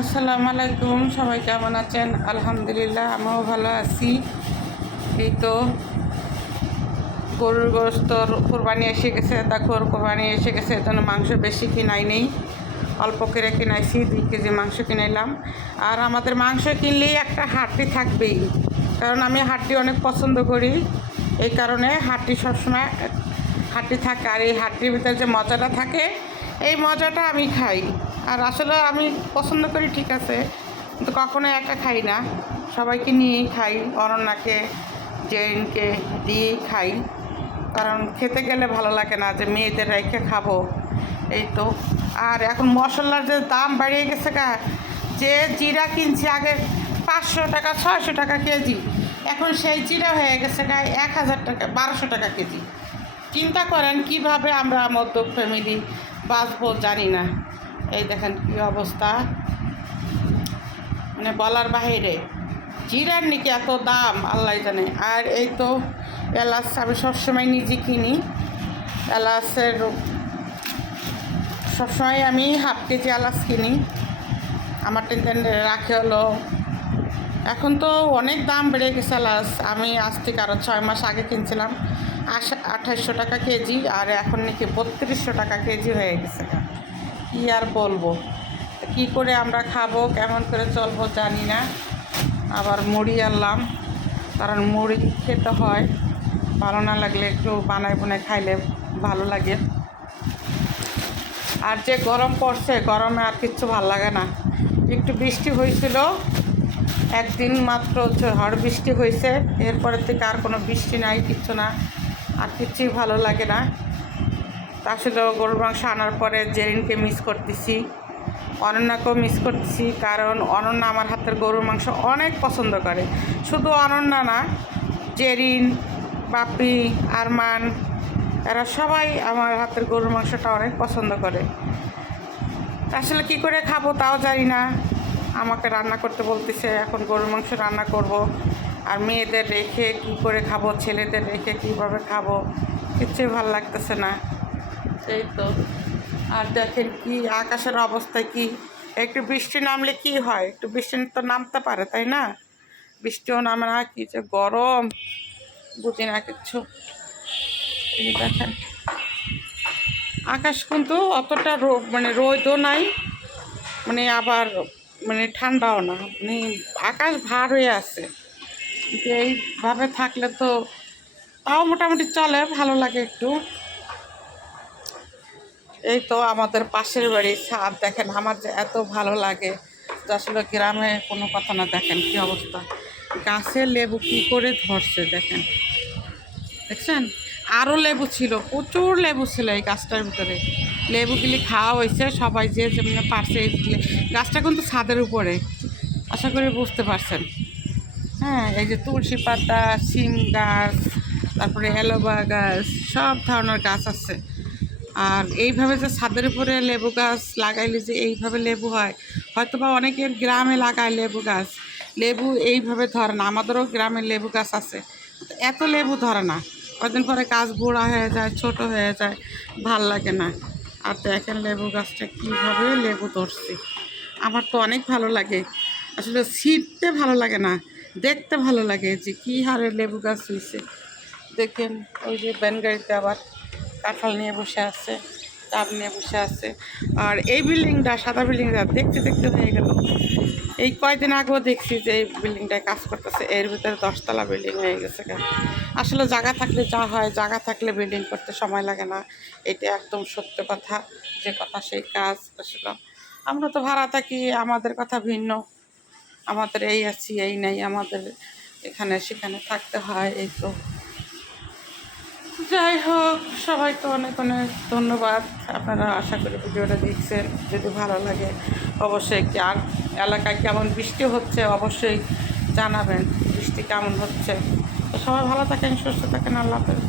আসসালামু আলাইকুম, সবাই কেমন আছেন? আলহামদুলিল্লাহ, আমিও ভালো আছি। এই তো গরুর গোস্ত কোরবানি এসে গেছে তারপর কোরবানি এসে গেছে জন্য মাংস বেশি কিনাই নেই। অল্প করে কিনাইছি, দুই কেজি মাংস কিনাইলাম। আর আমাদের মাংস কিনলেই একটা হাড্ডি থাকবেই, কারণ আমি হাড্ডি অনেক পছন্দ করি। এই কারণে হাড্ডি সবসময় হাড্ডি থাকে, আর এই হাড্ডির ভিতরে যে মজাটা থাকে, এই মজাটা আমি খাই। আর আসলে আমি পছন্দ করি ঠিক আছে, কিন্তু কখনো একা খাই না। সবাইকে নিয়েই খাই অনন্যাকে জেনকে দিয়েই খাই। কারণ খেতে গেলে ভালো লাগে না যে মেয়েদের রেখে খাব, এই তো। আর এখন মশলার যে দাম বাড়িয়ে গেছে গা, যে জিরা কিনছি আগে পাঁচশো টাকা, ছয়শো টাকা কেজি, এখন সেই জিরা হয়ে গেছে গা এক হাজার টাকা, বারোশো টাকা কেজি। চিন্তা করেন কীভাবে আমরা মধ্য ফ্যামিলি বাঁচবো জানি না। এই দেখেন কি অবস্থা। মানে বলার বাহিরে। জিরার নাকি এত দাম, আল্লাহ জানে। আর এই তো এলাচ আমি সবসময় নিজে কিনি। এলাচের সবসময় আমি হাফ কেজি এলাচ কিনি। আমার টেন রাখে হলো। এখন তো অনেক দাম বেড়ে গেছে এলাচ। আমি আজ থেকে আরও ছয় মাস আগে কিনছিলাম। আঠাশশো টাকা কেজি, আর এখন নাকি বত্রিশশো টাকা কেজি হয়ে গেছে। কী আর বলব? কি করে আমরা খাব, কেমন করে চলবো জানি না। আবার মুড়ি আনলাম। কারণ মুড়ি খেতে হয়। ভালো না লাগলে একটু বানায় বুনায় খাইলে ভালো লাগে। আর যে গরম পড়ছে, গরমে আর কিচ্ছু ভালো লাগে না। একটু বৃষ্টি হয়েছিল। একদিন মাত্র ঝড় বৃষ্টি হয়েছে। এরপরের থেকে আর কোনো বৃষ্টি নাই, কিচ্ছু না। আর কিচ্ছুই ভালো লাগে না। আসলে গরুর মাংস আনার পরে জেরিনকে মিস করতেছি, অনন্যাকেও মিস করতেছি, কারণ অনন্যা আমার হাতের গরুর মাংস অনেক পছন্দ করে। শুধু অনন্যা না, জেরিন, বাপি, আরমান, এরা সবাই আমার হাতের গরুর মাংসটা অনেক পছন্দ করে। আসলে কি করে খাব তাও জানি না। আমাকে রান্না করতে বলতেছে, এখন গরুর মাংস রান্না করব। আর মেয়েদের রেখে কি করে খাব, ছেলেদের রেখে কীভাবে খাব কিচ্ছুই ভালো লাগতেছে না। এই তো। আর দেখেন কি, আকাশের অবস্থা কি? একটু বৃষ্টি নামলে কি হয়? একটু বৃষ্টি তো নামতে পারে, তাই না? বৃষ্টিও নামে না, কি যে গরম। বুঝি না এই দেখেন। আকাশ কিন্তু অতটা মানে রোদও নাই মানে আবার মানে ঠান্ডাও না। মানে আকাশ ভার হয়ে আছে। এইভাবে থাকলে তো তাও মোটামুটি চলে, ভালো লাগে একটু। এই তো আমাদের পাশের বাড়ির ছাদ, দেখেন আমার যে এত ভালো লাগে যে আসলে গ্রামে কোনো কথা না, দেখেন কি অবস্থা। গাছে লেবু কী করে ধরছে, দেখেন। দেখছেন? আরও লেবু ছিল, প্রচুর লেবু ছিল এই গাছটার ভিতরে। লেবুগুলি খাওয়া হয়েছে, সবাই যে যেমন পারছে গাছটা কিন্তু ছাদের উপরে। আশা করি বুঝতে পারছেন। হ্যাঁ এই যে তুলসী পাতা, শিম গাছ, তারপরে এলোভা গাছ, সব ধরনের গাছ আছে। আর এইভাবে যে ছাদের উপরে লেবু গাছ লাগাইলে যে এইভাবে লেবু হয় হয়তো বা অনেকের গ্রামে লাগায় লেবু গাছ। লেবু এইভাবে ধরে না, আমাদেরও গ্রামে লেবু গাছ আছে। এত লেবু ধরে না। কদিন পরে গাছ বুড়া হয়ে যায়, ছোট হয়ে যায়, ভালো লাগে না। আর দেখেন লেবু গাছটা কীভাবে লেবু ধরছে। আমার তো অনেক ভালো লাগে। আসলে ছিটতে ভালো লাগে না, দেখতে ভালো লাগে যে কী হারে লেবু গাছ হয়েছে দেখেন, ওই যে ব্যান গাড়িতে আবার কাঁঠাল নিয়ে বসে আছে ডাব নিয়ে বসে আছে। আর এই বিল্ডিংটা, সাদা বিল্ডিংটা দেখতে দেখতে হয়ে গেল। এই কয়দিন আগেও দেখছি যে এই বিল্ডিংটায় কাজ করতেছে, এর ভিতরে দশতলা বিল্ডিং হয়ে গেছে। আসলে জায়গা থাকলে যা হয়, জায়গা থাকলে বিল্ডিং করতে সময় লাগে না। এটা একদম সত্য কথা, যে কথা সেই কাজ আসলে। আমরা তো ভাড়া থাকি, আমাদের কথা ভিন্ন। আমাদের এই আছি, এই নাই, আমাদের এখানে সেখানে থাকতে হয়, এই তো। যাই হোক, সবাইকে অনেক অনেক ধন্যবাদ। আপনারা আশা করি ভিডিওটা দেখছেন। যদি ভালো লাগে, অবশ্যই কি আর এলাকায় কেমন বৃষ্টি হচ্ছে, অবশ্যই জানাবেন বৃষ্টি কেমন হচ্ছে। তো সবাই ভালো থাকেন, সুস্থ থাকেন, আল্লাহ হাফেজ।